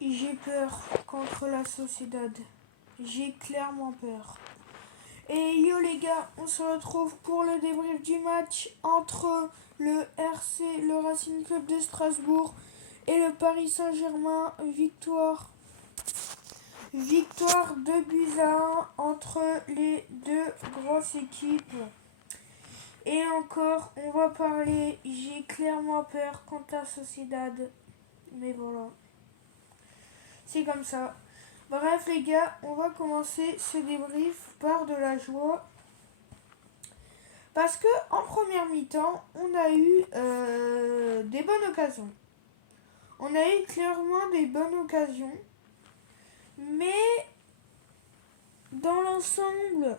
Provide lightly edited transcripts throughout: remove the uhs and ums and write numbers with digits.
J'ai peur contre la Sociedad. J'ai clairement peur. Et yo les gars, on se retrouve pour le débrief du match entre le le Racing Club de Strasbourg et le Paris Saint-Germain. Victoire 2-1 entre les deux grosses équipes. Et encore, on va parler, j'ai clairement peur contre la Sociedad. Mais voilà, c'est comme ça. Bref les gars, on va commencer ce débrief par de la joie. Parce que en première mi-temps, on a eu des bonnes occasions. On a eu clairement des bonnes occasions. Mais dans l'ensemble,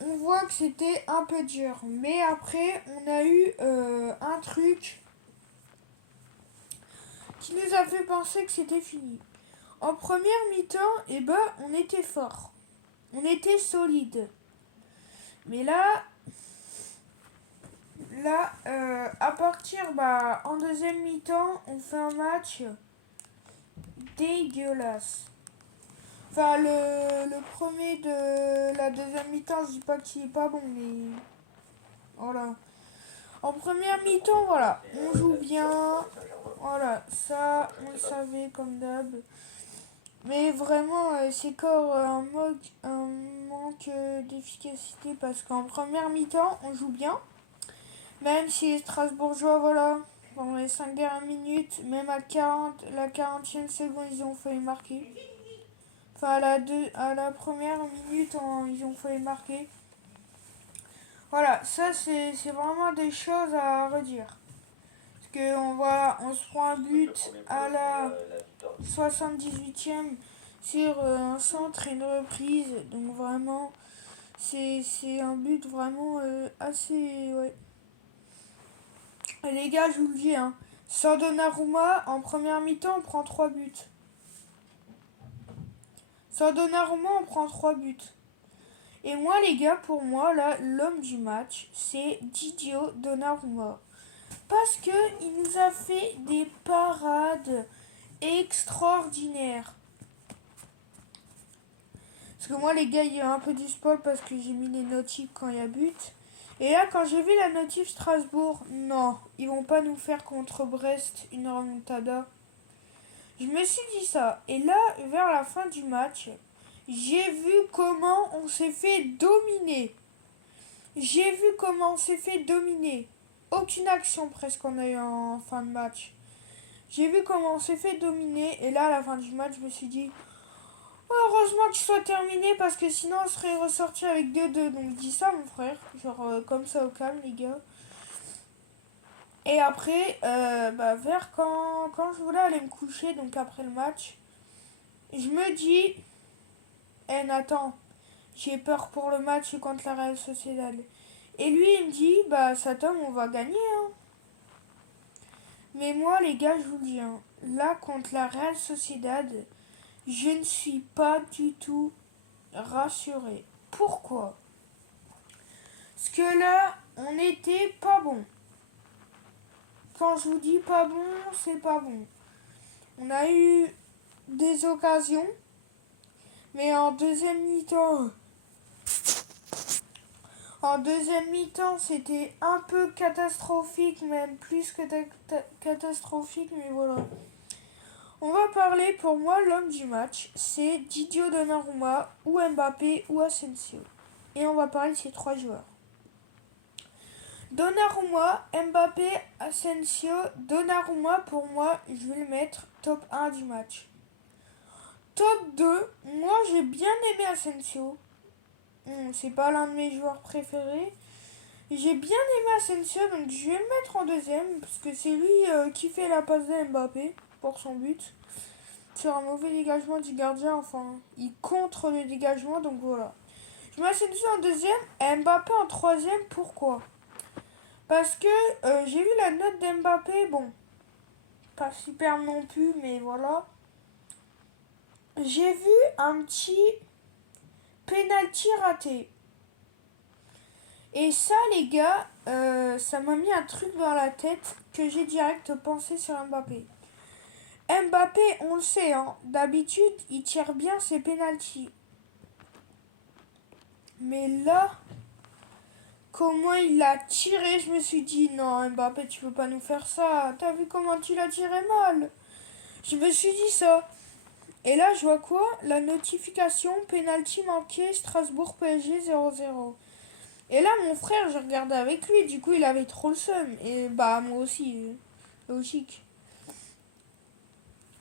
on voit que c'était un peu dur. Mais après, on a eu un truc qui nous a fait penser que c'était fini. En première mi-temps, on était fort. On était solide. Mais à partir, en deuxième mi-temps, on fait un match dégueulasse. Enfin, le premier de la deuxième mi-temps, je dis pas qu'il est pas bon, mais voilà. En première mi-temps, voilà, on joue bien. Voilà, ça, on le savait comme d'hab. Mais vraiment, c'est encore un manque d'efficacité parce qu'en première mi-temps, on joue bien. Même si les Strasbourgeois, voilà, pendant les 5 dernières minutes, même à la 40e seconde, ils ont failli marquer. Enfin, à la première minute, ils ont failli marquer. Voilà, ça, c'est vraiment des choses à redire. Parce on se prend un but à la 78e sur un centre et une reprise. Donc vraiment, c'est un but vraiment assez... Ouais. Et les gars, je vous le dis, hein, sans Donnarumma, en première mi-temps, on prend 3 buts. Sans Donnarumma, on prend 3 buts. Et moi, les gars, pour moi, là, l'homme du match, c'est Didio Donnarumma. Parce qu'il nous a fait des parades extraordinaires. Parce que moi, les gars, il y a un peu du spoil parce que j'ai mis les notifs quand il y a but. Et là, quand j'ai vu la notif Strasbourg, non, ils vont pas nous faire contre Brest une remontada. Je me suis dit ça. Et là, vers la fin du match, j'ai vu comment on s'est fait dominer. Aucune action presque on a eu en fin de match. J'ai vu comment on s'est fait dominer. Et là, à la fin du match, je me suis dit, oh, heureusement que ce soit terminé parce que sinon on serait ressorti avec 2-2. Donc dis ça, mon frère. Genre comme ça au calme, les gars. Et après, vers quand je voulais aller me coucher, donc après le match, je me dis, Nathan, j'ai peur pour le match contre la Real Sociedad. Et lui, il me dit, Satom, on va gagner. Hein. Mais moi, les gars, je vous le dis, hein, là, contre la Real Sociedad, je ne suis pas du tout rassuré. Pourquoi? Parce que là, on n'était pas bon. Quand je vous dis pas bon, c'est pas bon. On a eu des occasions, mais en deuxième mi-temps, c'était un peu catastrophique, même plus que catastrophique, mais voilà. On va parler, pour moi, l'homme du match, c'est Didio Donnarumma, ou Mbappé, ou Asensio. Et on va parler de ces 3 joueurs. Donnarumma, Mbappé, Asensio. Donnarumma, pour moi, je vais le mettre top 1 du match. Top 2, moi j'ai bien aimé Asensio. C'est pas l'un de mes joueurs préférés. J'ai bien aimé Asensio, donc je vais le mettre en deuxième, parce que c'est lui qui fait la passe de Mbappé pour son but. Sur un mauvais dégagement du gardien, enfin, il contre le dégagement, donc voilà. Je mets Asensio en deuxième et Mbappé en troisième, pourquoi? Parce que j'ai vu la note d'Mbappé, bon, pas super non plus, mais voilà. J'ai vu un petit penalty raté. Et ça, les gars, ça m'a mis un truc dans la tête que j'ai direct pensé sur Mbappé. Mbappé, on le sait, hein, d'habitude, il tire bien ses pénaltys. Mais là, comment il l'a tiré, je me suis dit, non, Mbappé, tu peux pas nous faire ça. T'as vu comment tu l'as tiré mal? Je me suis dit ça. Et là, je vois quoi? La notification, penalty manqué, Strasbourg PSG 0-0. Et là, mon frère, j'ai regardé avec lui, du coup, il avait trop le seum. Et bah, moi aussi, logique.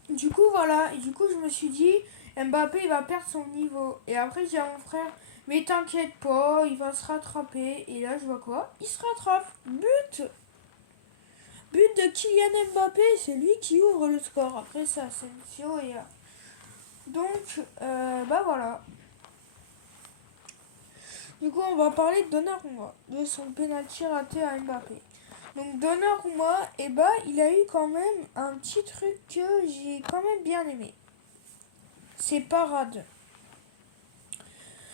Du coup, voilà. Et du coup, je me suis dit, Mbappé, il va perdre son niveau. Et après, j'ai à mon frère, mais t'inquiète pas, il va se rattraper. Et là, je vois quoi? Il se rattrape. But! But de Kylian Mbappé, c'est lui qui ouvre le score. Après, ça, c'est Asensio et là. Donc, bah voilà. Du coup, on va parler de Donnarumma, de son penalty raté à Mbappé. Donc Donnarumma, eh bah, il a eu quand même un petit truc que j'ai quand même bien aimé. C'est parade.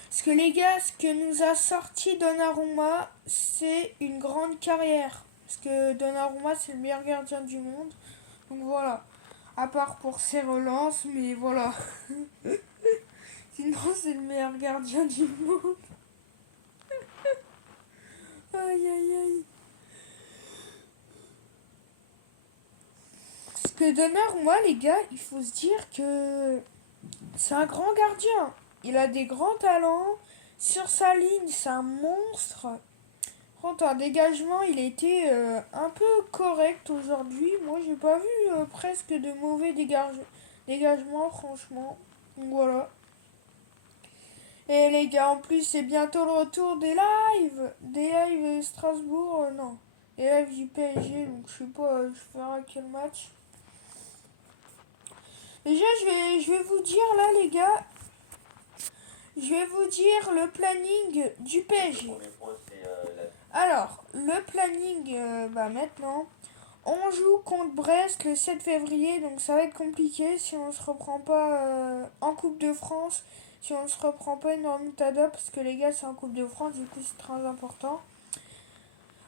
Parce que les gars, ce que nous a sorti Donnarumma, c'est une grande carrière. Parce que Donnarumma, c'est le meilleur gardien du monde. Donc voilà. À part pour ses relances, mais voilà. Sinon, c'est le meilleur gardien du monde. Aïe aïe aïe. Parce que Donnarumma, les gars, il faut se dire que c'est un grand gardien. Il a des grands talents. Sur sa ligne, c'est un monstre. Quand un dégagement, il a été un peu correct aujourd'hui. Moi, j'ai pas vu presque de mauvais dégagements, franchement. Donc voilà. Et les gars, en plus, c'est bientôt le retour des lives. Des lives Strasbourg, non. Des lives du PSG, donc je sais pas, je ferai quel match. Déjà, je vais vous dire là, les gars, je vais vous dire le planning du PSG. Alors, le planning, bah maintenant, on joue contre Brest le 7 février, donc ça va être compliqué si on ne se reprend pas en Coupe de France, si on ne se reprend pas une remontada, parce que les gars, c'est en Coupe de France, du coup, c'est très important.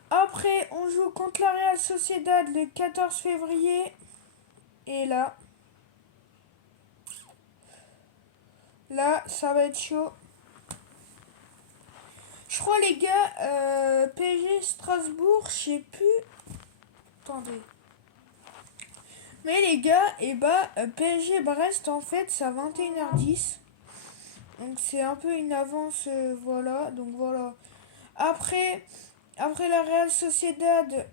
Après, on joue contre la Real Sociedad le 14 février, et là, ça va être chaud. Je crois, les gars, PSG Strasbourg, je sais plus. Attendez. Mais les gars, et bah, PSG Brest, en fait, c'est à 21h10. Donc c'est un peu une avance, voilà. Donc voilà. Après, après la Real Sociedad,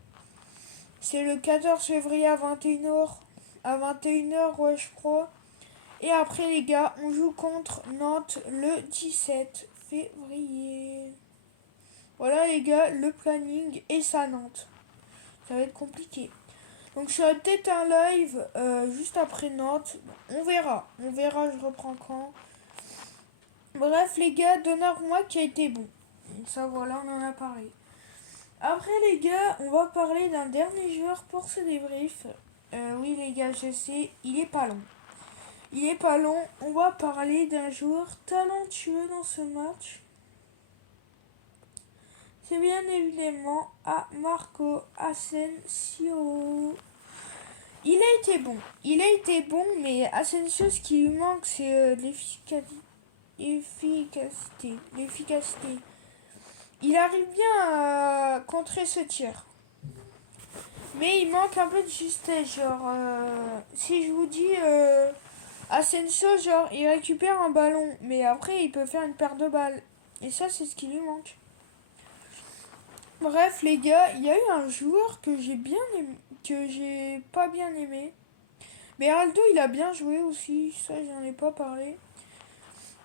c'est le 14 février à 21h. À 21h, ouais, je crois. Et après, les gars, on joue contre Nantes le 17 février. Voilà, les gars, le planning et ça Nantes. Ça va être compliqué. Donc, je ferai peut-être un live juste après Nantes. On verra. On verra, je reprends quand. Bref, les gars, Donnarumma qui a été bon. Donc ça, voilà, on en a parlé. Après, les gars, on va parler d'un dernier joueur pour ce débrief. Oui, les gars, je sais, il est pas long. Il est pas long. On va parler d'un joueur talentueux dans ce match. C'est bien évidemment à Marco Asensio. Il a été bon. Il a été bon, mais Asensio, ce qui lui manque, c'est l'efficacité. L'efficacité. Il arrive bien à contrer ce tir. Mais il manque un peu de justesse. Genre, si je vous dis Asensio, genre, il récupère un ballon, mais après, il peut faire une paire de balles. Et ça, c'est ce qui lui manque. Bref, les gars, il y a eu un joueur que j'ai bien aimé, que j'ai pas bien aimé. Mais Aldo, il a bien joué aussi, ça, j'en ai pas parlé.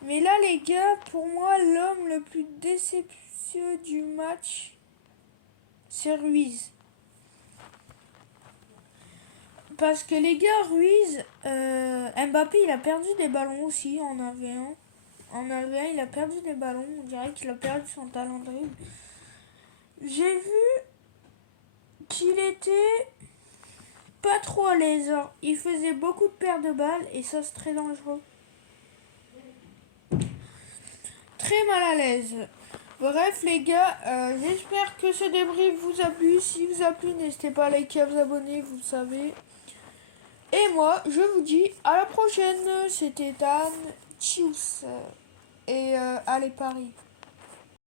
Mais là, les gars, pour moi, l'homme le plus déceptionneux du match, c'est Ruiz. Parce que les gars, Ruiz, Mbappé, il a perdu des ballons aussi en AV1. En AV1, il a perdu des ballons. On dirait qu'il a perdu son talent de dribble. J'ai vu qu'il était pas trop à l'aise. Il faisait beaucoup de paires de balles et ça, c'est très dangereux. Très mal à l'aise. Bref les gars, j'espère que ce débrief vous a plu. Si vous a plu, n'hésitez pas à liker, à vous abonner, vous le savez. Et moi, je vous dis à la prochaine. C'était Dan Tchious. Et allez Paris.